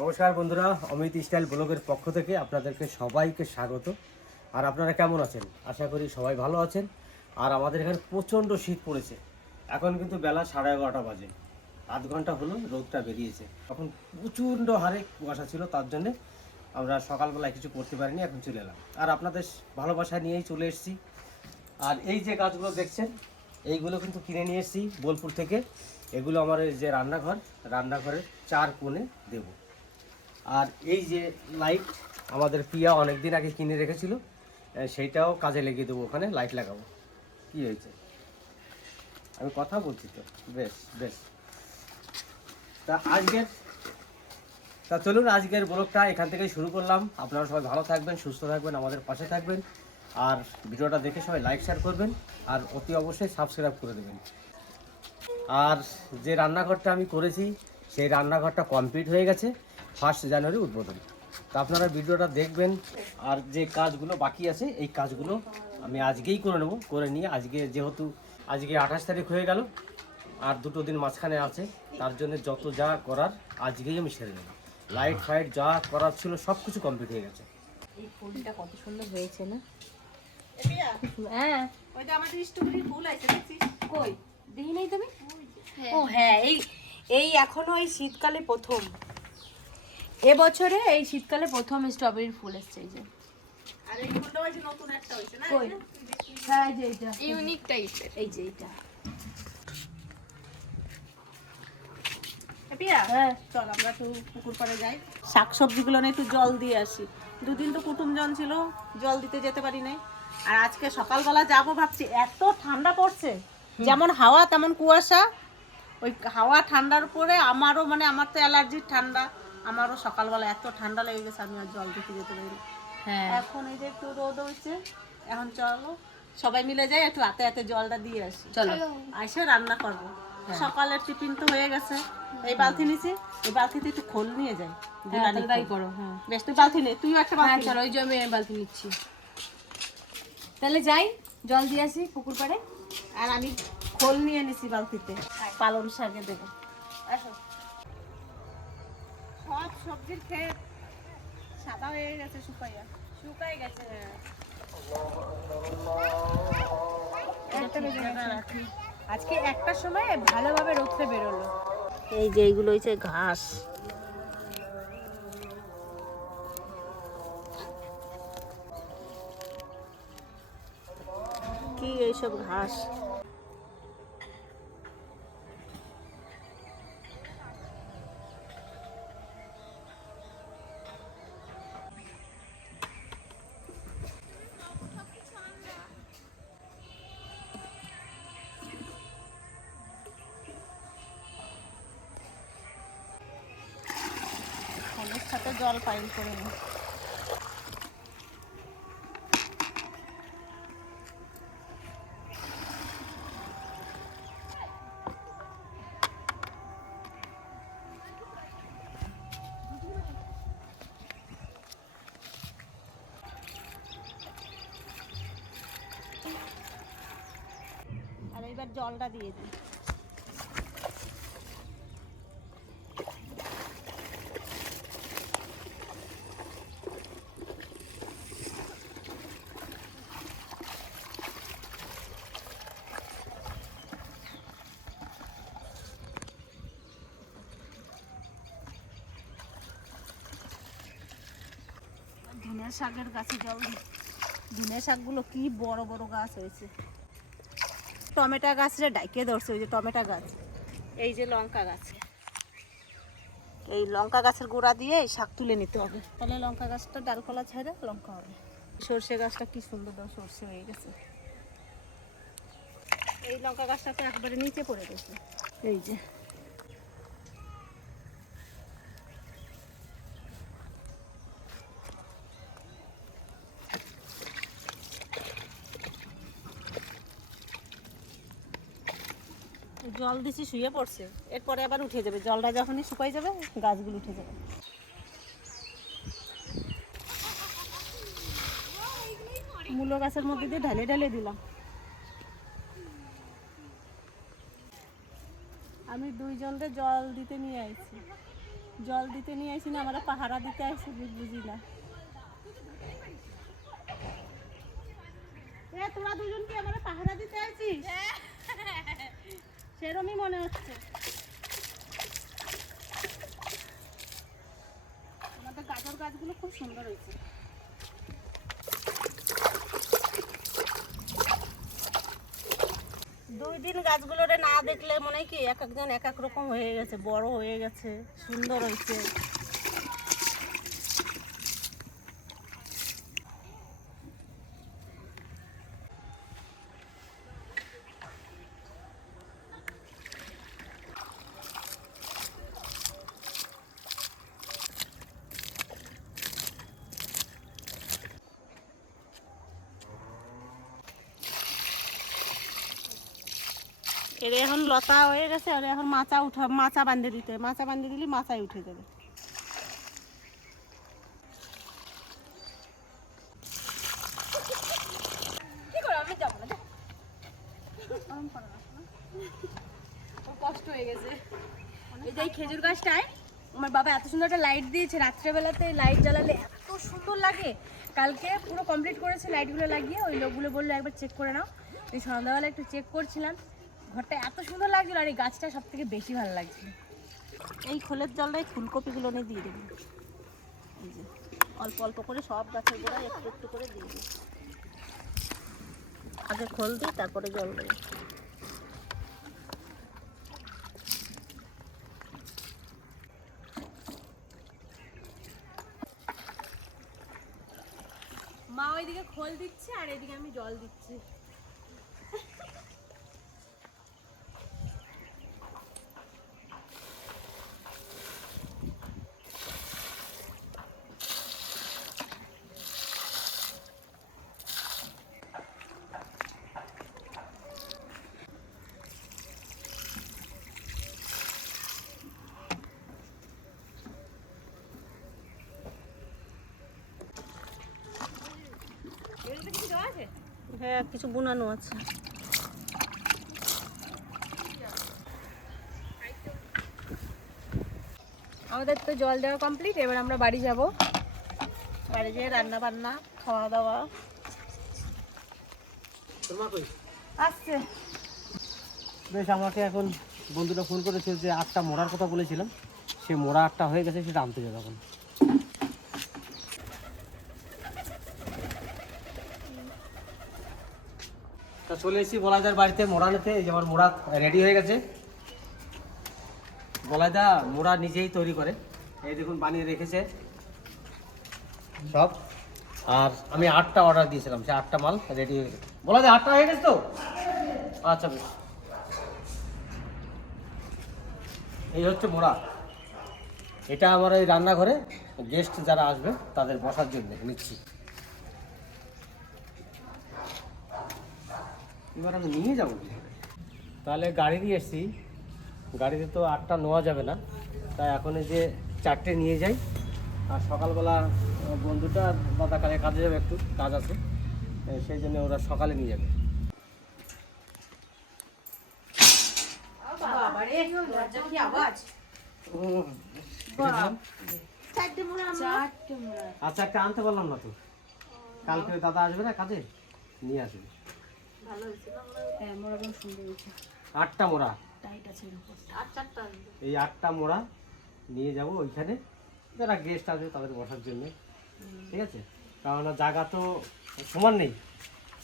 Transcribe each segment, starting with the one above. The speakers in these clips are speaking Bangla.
নমস্কার বন্ধুরা, অমিত স্টাইল ব্লগের পক্ষ থেকে আপনাদেরকে সবাইকে স্বাগত। আর আপনারা কেমন আছেন? আশা করি সবাই ভালো আছেন। আর আমাদের এখানে প্রচণ্ড শীত পড়েছে। এখন কিন্তু বেলা 11:30 বাজে, আধ ঘন্টা হলো রোদটা বেরিয়েছে। এখন প্রচণ্ড হারে কুয়াশা ছিল, তার জন্যে আমরা সকালবেলায় কিছু করতে পারিনি, এখন চলে এলাম। আর আপনাদের ভালোবাসা নিয়েই চলে এসেছি। আর এই যে গাছগুলো দেখছেন, এইগুলো কিন্তু কিনে নিয়ে এসেছি বোলপুর থেকে। এগুলো আমার এই যে রান্নাঘরের 4 কোণে দেবো। আর এই যে লাইট আমাদের পিয়া অনেক দিন আগে কিনে রেখেছিল, সেইটাও কাজে লেগে দেবো, ওখানে লাইট লাগাবো। কি হয়েছে? আমি কথা বলছি তো। বেশ বেশ। তা চলুন আজকের ব্লগটা এখান থেকেই শুরু করলাম। আপনারা সবাই ভালো থাকবেন, সুস্থ থাকবেন, আমাদের পাশে থাকবেন। আর ভিডিওটা দেখে সবাই লাইক শেয়ার করবেন, আর অতি অবশ্যই সাবস্ক্রাইব করে দেবেন। আর যে রান্নাঘরটা আমি করেছি, সেই রান্নাঘরটা কমপ্লিট হয়ে গেছে। 1 জানুয়ারি উদ্বোধন। তা আপনারা ভিডিওটা দেখবেন। আর যে কাজগুলো বাকি আছে, এই কাজগুলো আমি আজকেই করে নেব। করে নিয়ে আজকে, যেহেতু আজকে 28 তারিখ হয়ে গেল, আর 2 দিন মাঝখানে আছে, তার জন্য যত যা করার আজকেই আমি সেরে নেব। লাইট ফাইট যা করার ছিল সব কিছু কমপ্লিট হয়ে গেছে। এই ফুলটা কত সুন্দর হয়েছে না? হ্যাঁ, ওইটা আমাদের স্ট্রবেরি ফুল আছে, দেখছিস? কই দেখি নাই তুমি? ও হ্যাঁ, এই এখনো এই শীতকালে প্রথম, এবছরে এই শীতকালে প্রথম স্ট্রবেরির ফুল এসছে। এই যে আর এই ফুলটা হচ্ছে নতুন একটা হইছে না? কই? হ্যাঁ, এই যে এটা ইউনিক টাইপের। এই যে এটা। পিয়া, হ্যাঁ, চল আমরা একটু পুকুর পাড়ে যাই, শাকসবজিগুলো না একটু জল দিয়ে আসি। 2 দিন তো কুটুমজন ছিল, জল দিতে যেতে পারি নাই। আর আজকে সকালবেলা যাবো ভাবছি, এত ঠান্ডা পড়ছে, যেমন হাওয়া তেমন কুয়াশা। ওই হাওয়া ঠান্ডার উপরে আমারও মানে আমার তো অ্যালার্জির ঠান্ডা, আমারও সকালবেলা এত ঠান্ডা লেগে গেছে, আমি আর জল দিতে যেতে পারি। হ্যাঁ, এখন এই যে একটু রোদ হয়েছে, এখন চলো সবাই মিলে যাই, একটু হাতে হাতে জলটা দিয়ে আসি। চলো। এসে রান্না করবো। সকালের টিফিন তো হয়ে গেছে, এই বালতি নিছি, এই বালতিতে একটু খোল নিয়ে যাই। হ্যাঁ, তাহলে তাই করো। হ্যাঁ বেশ, তুই বালতি নে, তুইও একটা হ্যাঁ, বালতি নে। চলো, ওই যে আমি বালতি নিচ্ছি। তাহলে যাই, জল দিয়ে আসি পুকুর পাড়ে। আর আমি খোল নিয়ে নিছি বালতিতে, পালং শাকে দেবো। আসো। সব সবজির ক্ষেত সাদা হয়ে গেছে, শুকাই গেছে। আজকে একটা সময় ভালোভাবে রোদতে বেরোলো। এই যে এইগুলো হচ্ছে ঘাস। কি এইসব ঘাস? ফলের সাথে জল পাইল করে নি। আর এবার জলটা দিয়ে দিই। ধনে শাকের গাছে জল দিই। ধনে শাকগুলো কি বড় বড় গাছ হয়েছে। টমেটো গাছরে ডাইকে ধরছে, ওই যে টমেটো গাছ, এই যে লঙ্কা গাছ। এই লঙ্কা গাছের গোড়া দিয়ে এই শাক তুলে নিতে হবে, তাহলে লঙ্কা গাছটা ডালপালা ছেড়ে লঙ্কা হবে। সর্ষে গাছটা কি সুন্দর সর্ষে হয়ে গেছে। এই লঙ্কা গাছটা তো একবারে নিচে পড়ে গেছে। এই যে জল দিছি, শুয়ে পড়ছে, এরপরে আবার উঠে যাবে। জলটা যখনই শুকাই যাবে, গাছগুলো উঠে যাবে। মূলো গাছের মধ্যে দিয়ে ঢালে ঢালে দিলাম। আমি 2 জনকে জল দিতে নিয়ে আইছি, জল দিতে নিয়ে আসি না, আমরা পাহারা দিতে আসি, বুঝি না। তোরা দুজন কি আমরা পাহারা দিতে আসিস? সেরমই মনে হচ্ছে। আমাদের গাজর গাছগুলো খুব সুন্দর হয়েছে। দুই দিন গাছগুলোরে না দেখলে মনে হয় কি এক একজন এক এক রকম হয়ে গেছে, বড় হয়ে গেছে, সুন্দর হয়েছে। এর এখন লতা হয়ে গেছে, আর এখন মাচা বাঁধে দিতে হয়। মাচা বাঁধে দিলে মাচায় উঠে যাবে। কষ্ট হয়ে গেছে। এই যে এই খেজুর গাছটায় আমার বাবা এত সুন্দর একটা লাইট দিয়েছে, রাত্রেবেলাতে লাইট জ্বালালে এত সুন্দর লাগে। কালকে পুরো কমপ্লিট করেছে লাইটগুলো লাগিয়ে। ওই লোকগুলো বললো একবার চেক করে নাও। এই সন্ধ্যাবেলা একটু চেক করছিলাম, ঘরটা এত সুন্দর লাগছিল, আর এই গাছটা সব থেকে বেশি ভালো লাগছিল। এই খোলের জলটাই ফুলকপিগুলো নিয়ে দিয়ে দেবো। এই যে অল্প অল্প করে সব গাছের গোড়ায় একটু একটু করে দিয়ে দিই। আগে খোল দিই, তারপরে জল দেবো। মা ওইদিকে খোল দিচ্ছে আর এদিকে আমি জল দিচ্ছি। হ্যাঁ, কিছু বুনানো আছে। আমাদের তো জল দেওয়া কমপ্লিট, এবার আমরা বাড়ি যাব। বাড়ি যেয়ে রান্না বান্না, খাওয়া দাওয়া। আসছে বেশ, আমাকে এখন বন্ধুটা ফোন করেছে যে আটটা মোড়ার কথা বলেছিলাম, সে মোড়া আটটা হয়ে গেছে, সেটা আনতে যাবে এখন। তা চলে এসেছি বলাইদার বাড়িতে মোড়া নিতে। এই যে আমার মোড়া রেডি হয়ে গেছে। বলাইদা মোড়া নিজেই তৈরি করে, এই দেখুন বানিয়ে রেখেছে সব। আর আমি 8টা অর্ডার দিয়েছিলাম, সে 8টা মাল রেডি হয়ে গেছে। বলাইদা 8টা হয়ে গেছে তো? আচ্ছা বেশ। এই হচ্ছে মোড়া। এটা আমার এই রান্নাঘরে গেস্ট যারা আসবে তাদের বসার জন্য নিচ্ছি। এবার আমি নিয়ে যাবো কি করে? তাহলে গাড়ি দিয়ে এসছি, গাড়িতে তো 8টা নেওয়া যাবে না, তাই এখন এই যে 4টে নিয়ে যাই। আর সকালবেলা বন্ধুটা দাদা কাজে যাবে, একটু কাজ আছে, সেই জন্য ওরা সকালে নিয়ে যাবে। কি আওয়াজ! আচ্ছা, একটা আনতে পারলাম না তো, কালকে দাদা আসবে না কাজে, নিয়ে আসবে। হ্যাঁ, মোড়া একদম সুন্দর হয়েছে। 8টা মোড়া, টাইট আছে এরকম। এই 8টা মোড়া নিয়ে যাব ওইখানে, যারা গেস্ট আসবে তাদের বসার জন্য। ঠিক আছে, কারণ জায়গা তো সমান নেই,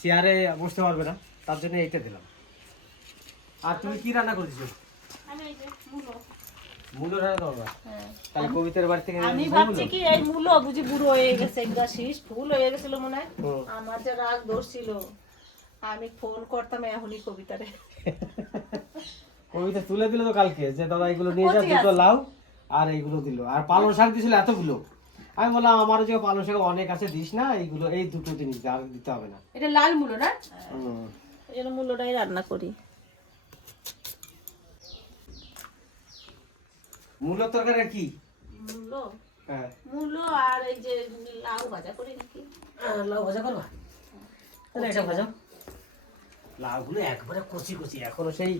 চেয়ারে বসতে পারবে না, তার জন্য এইটা দিলাম। আর তুমি কি রান্না করেছো? মূলো রান্না করবা? তাহলে কবিতার বাড়ি থেকে আমি ভাবছি কি এই মূলো বুঝি বুড়ো হয়ে গেছে, শীষ ফুল হয়ে গেছিল মনে হয়। আমার যে রাগ ধরছিল, আমি ফোন করতাম এখনই কবিতারে। কবিতা তুলে দিল তো কালকে, যে দাদা এগুলো নিয়ে যা, দুটো লাউ আর এইগুলো দিল, আর পালং শাক দিছিল এতগুলো। আমি বললাম আমার যে পালং শাক অনেক আছে, দিস না, এইগুলো এই দুটো জিনিস আর দিতে হবে না। এটা লাল মূলো না? এই জন্য মূলোটাই রান্না করি। মূলো তরকারি কি? মূলো, হ্যাঁ, মূলো আর এই যে লাউ ভাজা করি নাকি। লাউ ভাজা করবা? তাহলে এটা ভাজা। লাউগুলো একবারে কচি কচি, এখনো সেই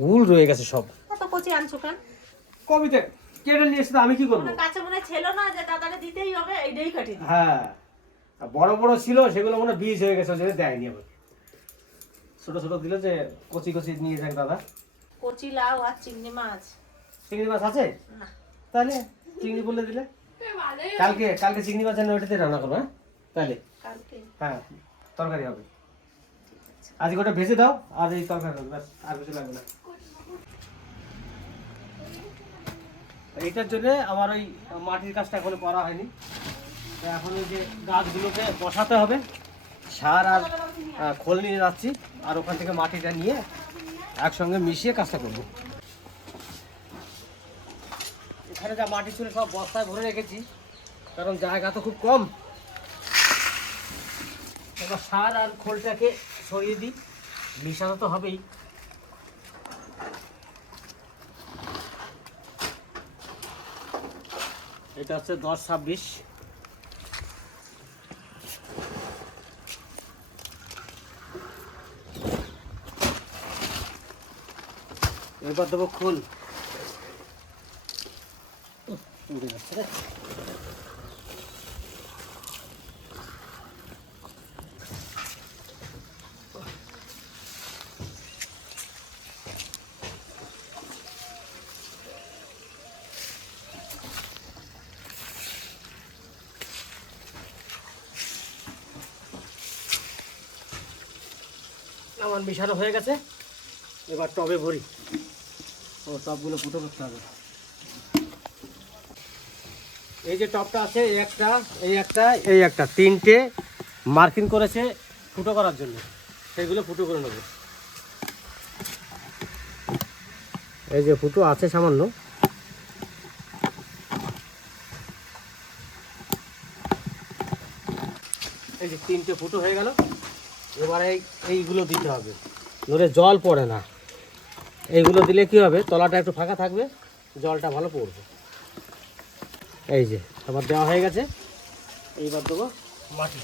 গুল রয়ে গেছে সব। এত কচি আনছো কেন? কবিতা কেটে নিয়ে এসে তো আমি কি করবো? আমার কাছে মনে ছিল না যে দাদাকে দিতেই হবে, এইটাই কাটি দিই। হ্যাঁ, আর বড় বড় ছিল সেগুলো মনে হয় বীজ হয়ে গেছে, ওই জন্য দেয়নি আমাকে। ছোট ছোট দিল যে কচি কচি নিয়ে যাক দাদা। কচি লাউ আর চিংড়ি মাছ। চিংড়ি মাছ আছে? না, তাহলে চিংড়ি বলে দিলে কালকে কালকে চিংড়ি মাছ এনে ওইটাতে রান্না করবো। হ্যাঁ তাহলে কালকে। হ্যাঁ তরকারি হবে। আজকে ওটা ভেজে দাও আর এই তরকারি হবে, ব্যাস আর কিছু লাগবে না। এইটার জন্য আমার ওই মাটির কাজটা এখনো করা হয়নি। তো এখন ওই যে গাছগুলোকে বসাতে হবে, সার আর খোল নিয়ে যাচ্ছি, আর ওখান থেকে মাটিটা নিয়ে একসঙ্গে মিশিয়ে কাজটা করবো। এখানে যা মাটি ছিল সব বস্তায় ভরে রেখেছি, কারণ জায়গা তো খুব কম। এবার সার আর খোলটাকে সরিয়ে দিই, মিশানো তো হবেই। এটা হচ্ছে 10-26। এবার দেবো খোল। উড়ে যাচ্ছে রে। আমার মিশানো হয়ে গেছে, এবার টবে ভরি। ও টবগুলো ফুটো করতে হবে। এই যে টবটা আছে, এই একটা, এই একটা, এই একটা, তিনটে মার্কিং করেছে ফুটো করার জন্য, সেগুলো ফুটো করে নেব। এই যে ফুটো আছে সামান্য, এই যে তিনটে ফুটো হয়ে গেল। এবারে এইগুলো দিতে হবে, নইলে জল পড়ে না। এইগুলো দিলে কি হবে, তলাটা একটু ফাঁকা থাকবে, জলটা ভালো পড়বে। এই যে আবার দেওয়া হয়ে গেছে, এইবার দেবো মাটি।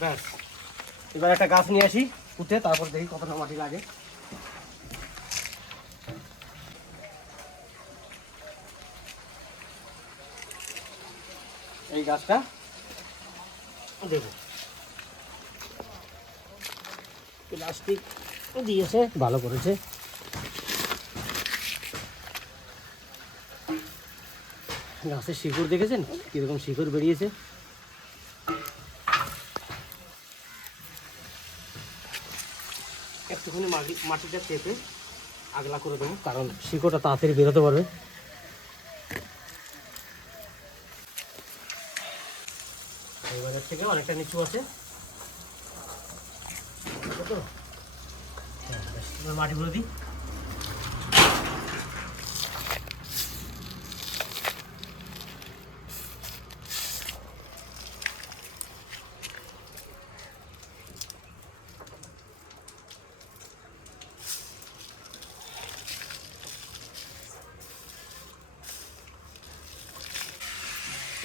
ব্যাস, এবার একটা গাছ নিয়ে আসি পুঁতে, তারপর দেখি কতটা মাটি লাগে। এই গাছটা দেবো, প্লাস্টিক দিয়েছে, ভালো করেছে। গাছের শিকড় দেখেছেন কিরকম শিকড় বেরিয়েছে। একটুখানি মাটিটা চেপে আগলা করে দেবো, কারণ শিকড়টা তাড়াতাড়ি বেরোতে পারবে। এবারের থেকে অনেকটা নিচু আছে, মাটি ভরে দিই।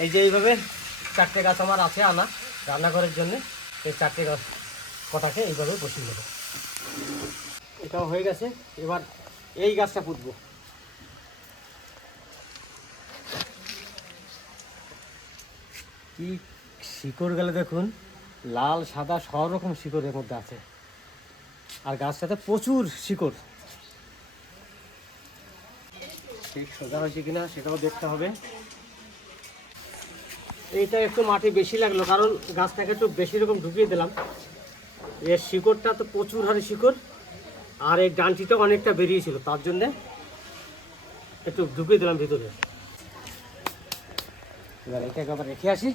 এই যে এইভাবে 4টে গাছ আমার আছে আনা রান্নাঘরের জন্য। এই 4টে গাছ কটাকে এইভাবে বসিয়ে নেব। এটাও হয়ে গেছে, এবার এই গাছটা পুঁতবো। কি শিকড় গেলে দেখুন, লাল সাদা সব রকম শিকড়ের মধ্যে আছে, আর গাছটাতে প্রচুর শিকড়। ঠিক সোজা হয়েছে কিনা সেটাও দেখতে হবে। এইটা একটু মাটি বেশি লাগলো, কারণ গাছটাকে একটু বেশি রকম ঢুকিয়ে দিলাম। এর শিকড়টা তো প্রচুর হারে শিকড়, আর এই ডানটিটা অনেকটা বেরিয়েছিল, তার জন্যে একটু ঢুকিয়ে দিলাম ভিতরে। এবার এটাকে আবার রেখে আসি।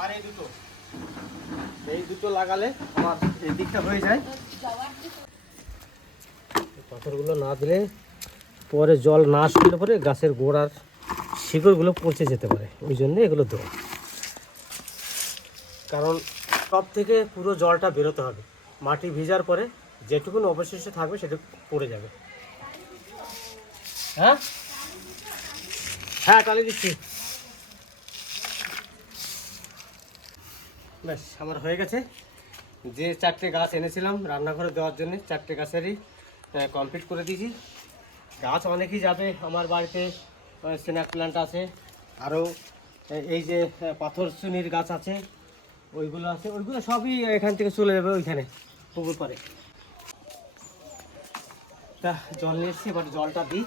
আর এই দুটো লাগালে আমার এই দিকটা হয়ে যায়। পাথরগুলো না দিলে পরে জল না শুকলে পরে গাছের গোড়ার শিকড়গুলো পচে যেতে পারে, ওই জন্য এগুলো দেওয়া। কারণ টপ থেকে পুরো জলটা বেরোতে হবে, মাটি ভিজার পরে যেটুকুন অবশিষ্ট থাকবে সেটুকু পড়ে যাবে। হ্যাঁ হ্যাঁ টালি দিচ্ছি। ব্যাস আমার হয়ে গেছে। যে 4টে গাছ এনেছিলাম রান্নাঘরে দেওয়ার জন্য 4টে গাছেরই কমপ্লিট করে দিয়েছি। গাছ অনেকই যাবে আমার বাড়িতে, স্নেক প্ল্যান্ট আছে, আরও এই যে পাথর চুনির গাছ আছে, ওইগুলো আছে, ওইগুলো সবই এখান থেকে চলে যাবে ওইখানে পুকুর পাড়ে। তা জল নিয়ে এসছি, এবার জলটা দিই,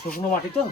শুকনো মাটি তো।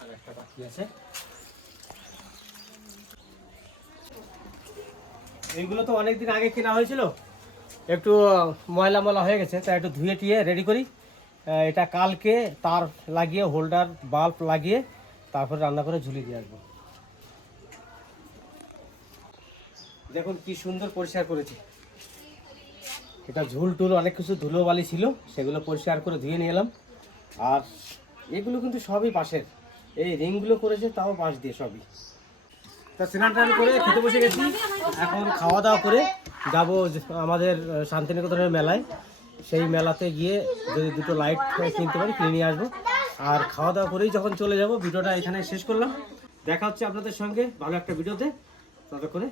আর একটা বাকি আছে। এইগুলো তো অনেকদিন আগে কেনা হয়েছিল, একটু ময়লা ময়লা হয়ে গেছে, তাই একটু ধুয়ে টুয়ে রেডি করি। এটা কালকে তার লাগিয়ে হোল্ডার বাল্ব লাগিয়ে তারপরে রান্না করে ঝুলিয়ে দিয়ে আসবো। দেখুন কি সুন্দর পরিষ্কার করেছি। এটা ঝুল টুল অনেক কিছু ধুলো বালি ছিল, সেগুলো পরিষ্কার করে ধুয়ে নিয়ে এলাম। আর এগুলো কিন্তু সবই বাঁশের, এই রিংগুলো করেছে তাও বাঁশ দিয়ে সবই। তা স্নান টান করে খেতে বসে গেছি, এখন খাওয়া দাওয়া করে যাবো আমাদের শান্তিনিকেতনের মেলায়। সেই মেলাতে গিয়ে যদি দুটো লাইট কিনতে পারি কিনে নিয়ে আসবো। আর খাওয়া দাওয়া করেই যখন চলে যাব, ভিডিওটা এখানে শেষ করলাম। দেখা হচ্ছে আপনাদের সঙ্গে ভালো একটা ভিডিওতে, ততক্ষণে